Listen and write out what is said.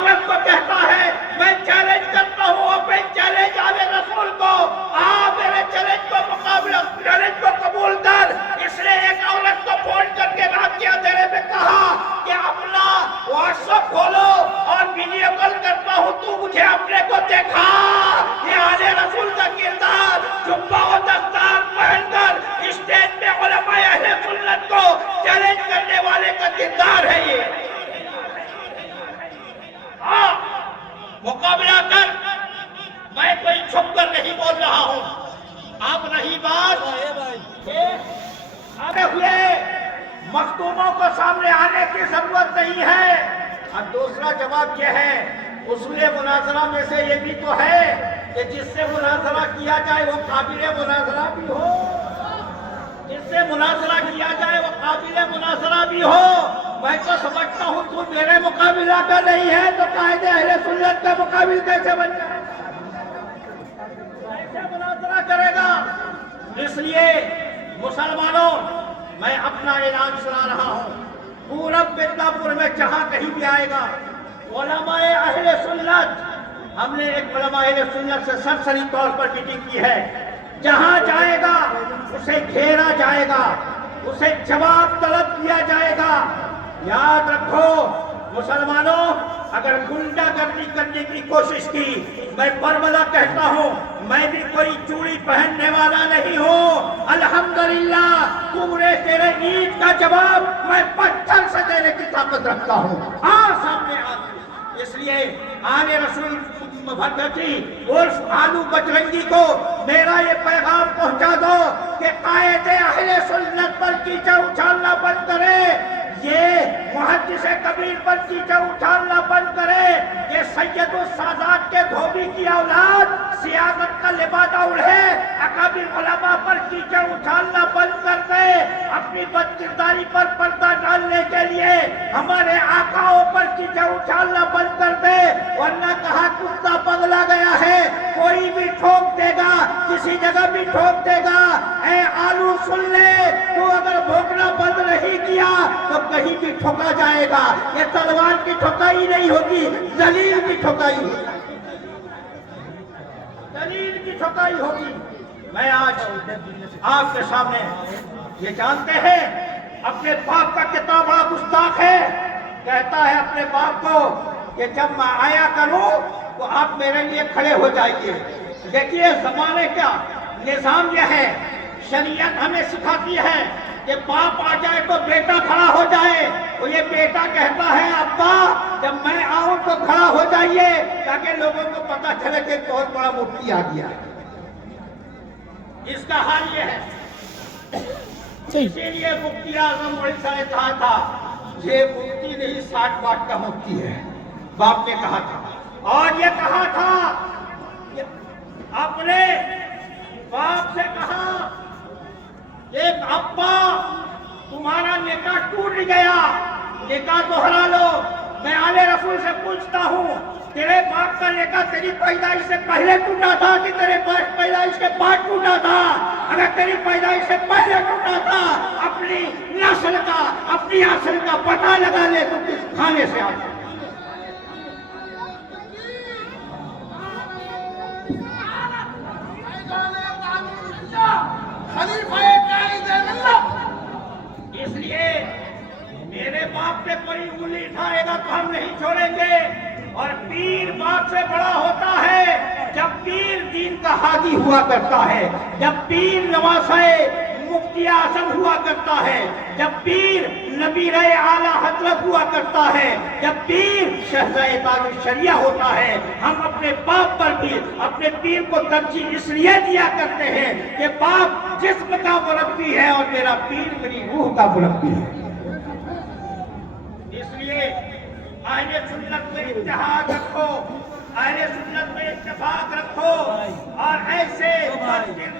کو کہتا ہے میں چیلنج کرتا ہوں اوپن چیلنج آلے رسول کو، آپ میرے چیلنج کو مقابلہ چیلنج کو قبول کر۔ اس نے ایک عورت کو فون کر کے رات کے اندھیرے میں کہا کہ اپنا واٹس ایپ کھولو اور ویڈیو کال کرتا ہوں، تو مجھے اپنے کو دیکھا۔ یہ آلے رسول کا کردار جبہ و دستار پہن کر اسٹیج میں علماء اہل سنت کو چیلنج کرنے والے کا کردار ہے۔ یہ مقابلہ کر، میں کوئی چھپ کر نہیں بول رہا ہوں۔ اب رہی بات آگے ہوئے مختوموں کو سامنے آنے کی ضرورت نہیں ہے۔ اور دوسرا جواب یہ ہے، اصول مناظرہ میں سے یہ بھی تو ہے کہ جس سے مناظرہ کیا جائے وہ قابل مناظرہ بھی ہو، جس سے مناظرہ کیا جائے وہ قابل مناظرہ بھی ہو۔ میں تو سمجھتا ہوں تو میرے مقابلہ کا نہیں ہے تو قائد اہل سنت کا مقابل کیسے بن جائے، کیسے مناظرہ کرے گا؟ اس لیے مسلمانوں، میں اپنا اعلان سنا رہا ہوں، پورب بدناپور میں جہاں کہیں بھی آئے گا علماء اہل سنت، ہم نے ایک علماء اہل سنت سے سرسری طور پر میٹنگ کی ہے، جہاں جائے گا اسے گھیرا جائے گا، اسے جواب طلب کیا جائے گا۔ یاد رکھو مسلمانوں، اگر غنڈہ گردی کرنے کی کوشش کی، میں برملا کہتا ہوں، میں بھی کوئی چوڑی پہننے والا نہیں ہوں۔ الحمدللہ تیرے عید کا جواب میں پتھر سے دینے کی طاقت رکھتا ہوں۔ سامنے اس لیے آل رسول بھگتی عرف آلو بجرنگی کو میرا یہ پیغام پہنچا دو کہ قائد اہل سنت پر کیچڑ اچھالنا بند کرے، یہ محدث کبیر پر کیچڑ اچھالنا بند کرے، یہ سید السادات کے دھوبی کی اولاد سیاست کا لبادہ اڑھے، اکابر علماء پر کیچڑ اچھالنا بند کر دے، اپنی بد کرداری پر پردہ ڈالنے کے لیے ہمارے آقاؤں پر کیچڑ اچھالنا بند کر دے، ورنہ کہا کتا پگلا گیا ہے، کوئی بھی ٹھوک دے گا، کسی جگہ بھی ٹھوک دے گا۔ اے آلو سن لے، تو اگر بھوکنا بند نہیں کیا تو کہیں بھی ٹھوکا جائے گا۔ یہ تلوار کی ٹھوکائی نہیں ہوگی، ذلیل کی ٹھوکائی ہوگی، ذلیل کی ٹھوکائی ہوگی۔ میں آج آپ کے سامنے یہ جانتے ہیں اپنے باپ کا کتنا بڑا گستاخ ہے، کہتا ہے اپنے باپ کو کہ جب میں آیا کروں تو آپ میرے لیے کھڑے ہو جائیے۔ دیکھیے زمانے کا نظام یہ ہے، شریعت ہمیں سکھاتی ہے کہ باپ آ جائے تو بیٹا کھڑا ہو جائے، تو یہ بیٹا کہتا ہے ابا جب میں آؤں تو کھڑا ہو جائیے تاکہ لوگوں کو پتا چلے کہ بہت بڑا مفتی آ گیا ہے۔ اس کا حال یہ ہے، اسی لیے مفتی اعظم اڑیسہ نے کہا تھا یہ مفتی نہیں 60 واٹ کا مفتی ہے، باپ نے کہا تھا، اور یہ کہا تھا اپنے باپ سے کہا کہ ابا تمہارا نکاح ٹوٹ گیا، نکاح دوہرا لو۔ میں آل رسول سے پوچھتا ہوں تیرے باپ کا نکاح تیری پیدائش سے پہلے ٹوٹا تھا کہ تیرے پیدائش کے بعد ٹوٹا تھا؟ اگر تیری پیدائش سے پہلے ٹوٹا تھا، اپنی نسل کا اپنی اصل کا پتہ لگا لے تو کس کھانے سے آتا۔ اس لیے میرے باپ پہ کوئی انگلی اٹھائے گا تو ہم نہیں چھوڑیں گے، اور پیر باپ سے بڑا ہوتا ہے جب پیر دین کا ہادی ہوا کرتا ہے، جب پیر نواسہ مفتی اعظم ہوا کرتا ہے، جب پیر نبی رائے اعلیٰ حضرت ہوا کرتا ہے، جب پیر شہزائے تاج الشریعہ ہوتا ہے۔ ہم اپنے باپ پر بھی اپنے پیر کو ترجیح اس لیے دیا کرتے ہیں کہ باپ جسم کا مربی ہے اور میرا پیر میری روح کا مربی ہے۔ اس لیے اہل سنت میں اتحاد رکھو، اہل سنت میں اتفاق رکھو، اور ایسے